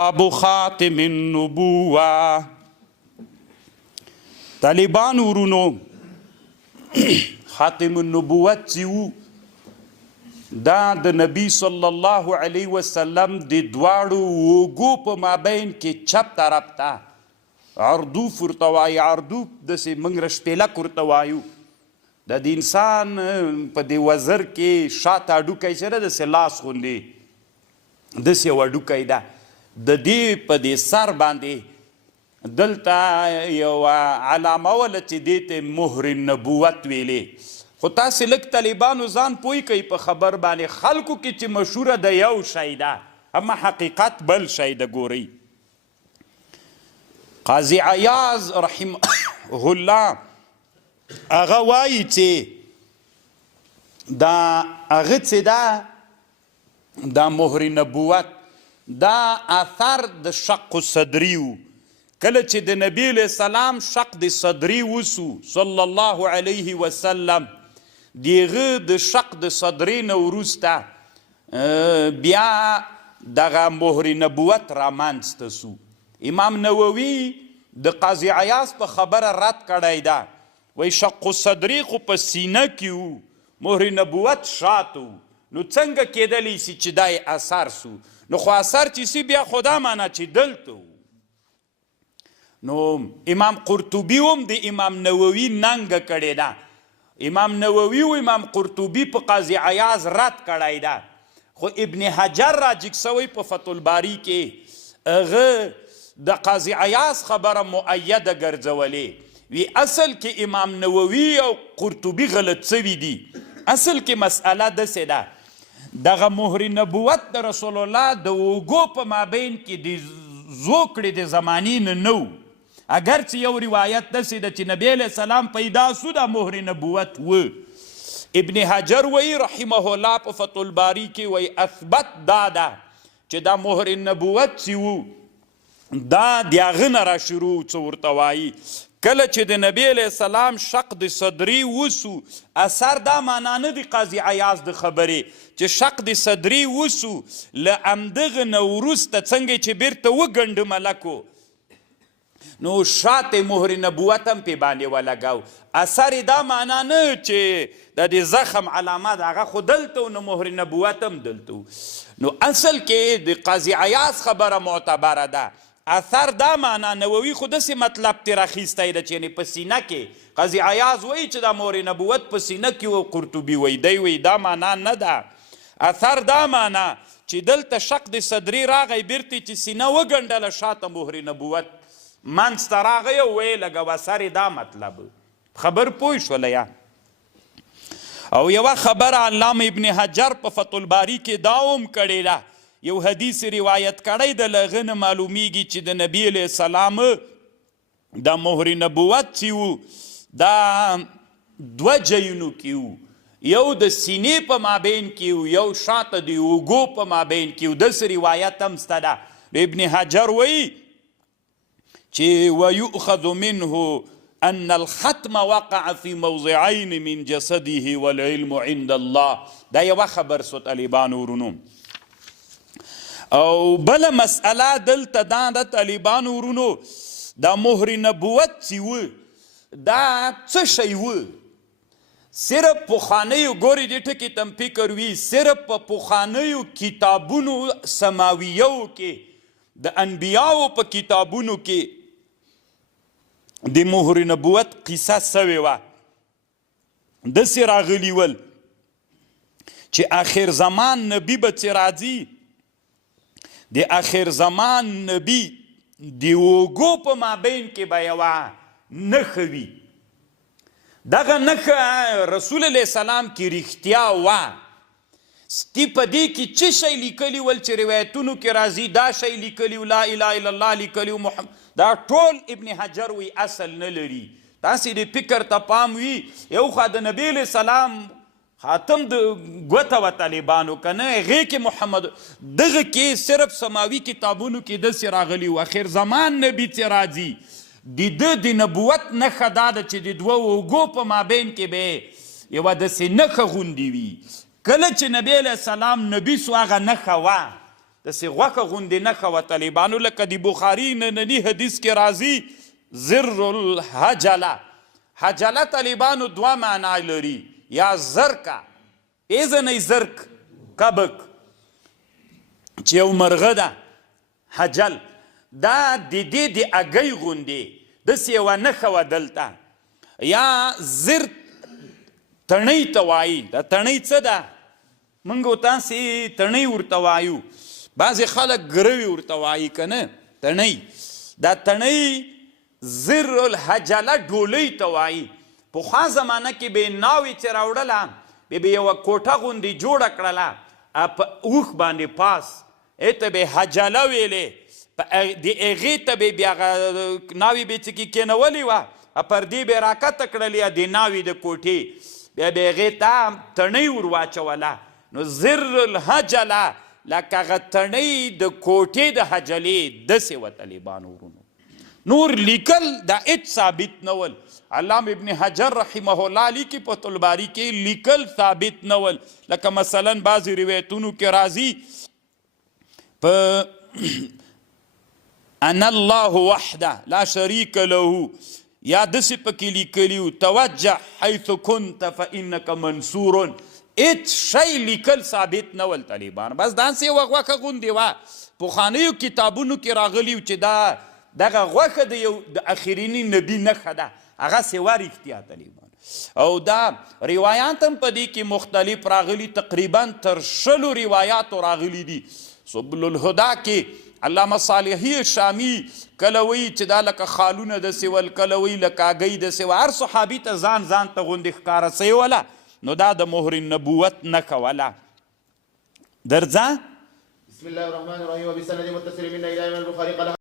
ابو خاتم النبوة طالبان ورونو خاتم النبوت چیو دا د نبی صلی الله علیه وسلم د دواړو وګو په مابین کې چپ طرف ته عردوف ورته وایي عردوف داسې موږ رشپېلک ورته وایو د انسان په دې وزر کې شاته هډوکی چې ده داسې لاس غوندې داسې یو هډوکی ده د دې په دې سر باندې دلته یوه علامه وله چې دې ته مهر نبوت ویلې خو تاسې لږ طالبانو ځان پوه کوئ په خبر باندې خلکو کې چې مشهوره د یو شی ده اما حقیقت بل شی ده ګورئ قاضي عیاض رحمه الله هغه وایي چې دا هغه چې ده دا مهر نبوت دا اثر د شق صدری و کله چې د نبی علیه السلام شق د صدری وسو صلی الله علیه وسلم دیغه د شق د صدری نه وروسته بیا دغه مهر نبوت رامنځته سو امام نووي د قاضي عیاض په خبره رد کړی ده وایي شق صدری خو په سینه کې و مهر نبوت شاته و نو څنګه کیدلی سي چې دا اثر سو نو خو اثر چې سی بیا خدا معنا چې دلته نو امام قرطبي هم د امام نووي ننګه کړې ده امام نووي و امام قرطبي په قاضي عیاض رد کړی ده خو ابن حجر راجګ سوی په فتح الباري کې هغه د قاضي عیاض خبره مؤیده ګرځولې وی اصل کې امام نووي او قرطبي غلط سوي دي اصل کې مسئله داسې ده دغه مهر نبوت د رسول الله د اوږو په مابین کې د زوکړې د زمانې نه نو اگر چې یو روایت داسې ده چې نبی علیه السلام پیدا سو د مهر نبوت و ابن حجر وی رحمه الله په فتح الباري کې وی اثبت دا ده چې دا مهر نبوت چې و دا د هغه نه را شروع څه ورته وایي کله چې د نبی علیه السلام شق د صدری وسو اثر دا معنا نه د قاضي عیاض د خبرې چې شق د صدری وسو له همدغه نه وروسته څنګه چې بیرته وګنډه ملکو نو شاته مهر نبوت هم پې باندې ولګاو اثر دا معنا نه چې د دې زخم علامات هغه خو دلته نو مهر نبوت هم دلته نو اصل کې د قاضي عیاض خبره معتبره ده اثر دا معنا نووي خو داسې مطلب ترې راخیستی ده چې یعنې په سینه کې قاضي عیاض وایي چې دا مهر نبوت په سینه کې و قرطبي وایي دی وایي دا معنا نه ده اثر دا معنا چې دلته شق د صدري راغی بیرته چې سینه وګنډله شاته مهر نبوت منځته راغی او ویې لږه اثر دا مطلب خبر پوه شوله یا او یوه خبره علامه ابن حجر په فتح الباري کې دا هم کړې ده یو حدیث روایت کړی د هغه نه معلومیږي چې د نبی علیه السلام د مهر نبوت چې و دا دوه جیونو کې و یو د سینې په مابین کې و یو شاته د اوږو په مابین کې و داسې روایت هم شته ده ابن حجر وایي چې ویؤخذ منه ان الختم وقع في موضعین من جسده والعلم عند الله دا یوه خبر سو طالبانو ورونو او بله مسئله دلته دا د طالبانو ورونو دا مهر نبوت چې و دا څه شی و صرف پخوانیو ګورې دې ټکي تم فکر وي صرف په پخوانیو کتابونو سماویو کې د انبیاو په کتابونو کې د مهر نبوت قصه سوې وه داسې راغلي ول چې آخر زمان نبی به چې راځي د آخر زمان نبی د اوږو په مابین کې به یوه نښه وي دغه نښه رسول علیه السلام کې رښتیا وه ستی په دې کې څه شی لیکلي ول چې روایتونو کې راځي دا شی لیکلي لا اله الا الله لیکلي محمد دا ټول ابن حجر وی اصل نه لري تاسې د فکر ته پام وي یو خوا د نبی علیه السلام خاتم د ګوته و طالبانو که نه هغې کې محمد دغه کې صرف سماوي کتابونو کې داسې راغلي و اخر زمان نبي چې راځي د نبوت نښه دا ده چې د دوه اوږو په مابین کې به یوه داسې نښه غوندې وي کله چې نبی علیه السلام نبي سو هغه نښه وه داسې غوښه غوندې نښه وه طالبانو لکه د بخاري ننني حدیث کې راځي زر الحجله. حجله طالبانو دوه معنا لري، یا زرکه ایزنی زرک کبک چې یو مرغه ده، حجل دا د دې د اګۍ غوندې داسې یوه نښه وه دلته، یا زر تڼۍ ته وایي. دا تڼۍ څه ده؟ موږ و تاسې تڼۍ ورته وایو، بعضې خلک ګروي ورته وایي که نه تڼۍ. دا تڼۍ زر الحجله ډولۍ ته وایي. پخوا زمانه کې به ناوې چې راوړله بیا به یوه کوټه غوندې جوړه کړله، په اوښ باندې پاس ته به حجله ویلې، د هغې ته به بیا ناوې به چې کې کېنولې وه، پردې به یې راکته کړلې د ناوې د کوټې، بیا به هغې ته تڼۍ ور واچوله. نو زر الحجله لکه هغه تڼۍ د کوټې د حجلې داسې وه طالبانو ورونو. نور لیکل دا هیڅ ثابت نه ول. علامه ابن حجر رحمه الله لیکي په فتح الباري کې لیکل ثابت نه ول. لکه مثلا بعضې روایتونو کې راځي په ان الله وحده لا شریک له، یا داسې پکې لیکلي وو توجه حیث کنت فانک منصور. هیڅ شی لیکل ثابت نه ول طالبان، بس داسې یوه غوښه غوندې وه. پخوانیو کتابونو کې راغلي وو چې دغه غوښه د یو د اخریني نبي نښه ده، هغسې وه رښتیا طالبان. او دا روایات هم په دې کې مختلف راغلي، تقریبا تر 100 روایاتو راغلي دي. سبل الهدا کې علامه صالحي شامی کله وایي چې دا لکه خالونه داسې ول، کله وایي لکه هګۍ داسې وه. هر صحابي ته ځان ته غوندې ښکاره سوی وله، نو دا د مهر النبوت نښه وله. درځه. بسم الله الرحمن الرحیم. وبسند متصل من الى البخاري قال